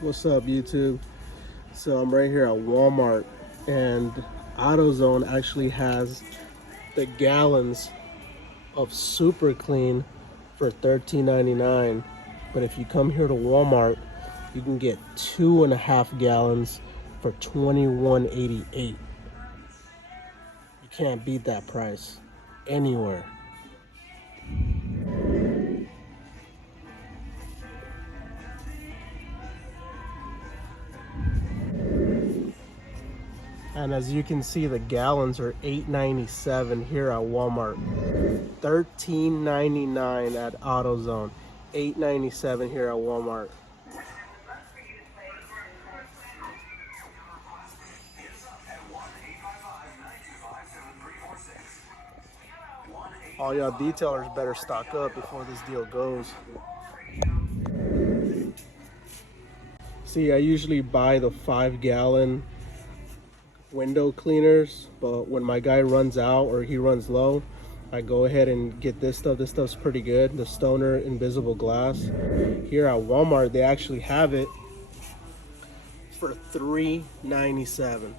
What's up, YouTube? So I'm right here at Walmart, and AutoZone actually has the gallons of Super Clean for $13.99. But if you come here to Walmart, you can get 2.5 gallons for $21.88. You can't beat that price anywhere. And as you can see, the gallons are $8.97 here at Walmart, $13.99 at AutoZone, $8.97 here at Walmart. All y'all detailers better stock up before this deal goes. See, I usually buy the 5-gallon window cleaners, but when my guy runs out or he runs low, I go ahead and get this stuff. This stuff's pretty good, the Stoner Invisible Glass. Here at Walmart, they actually have it for $3.97.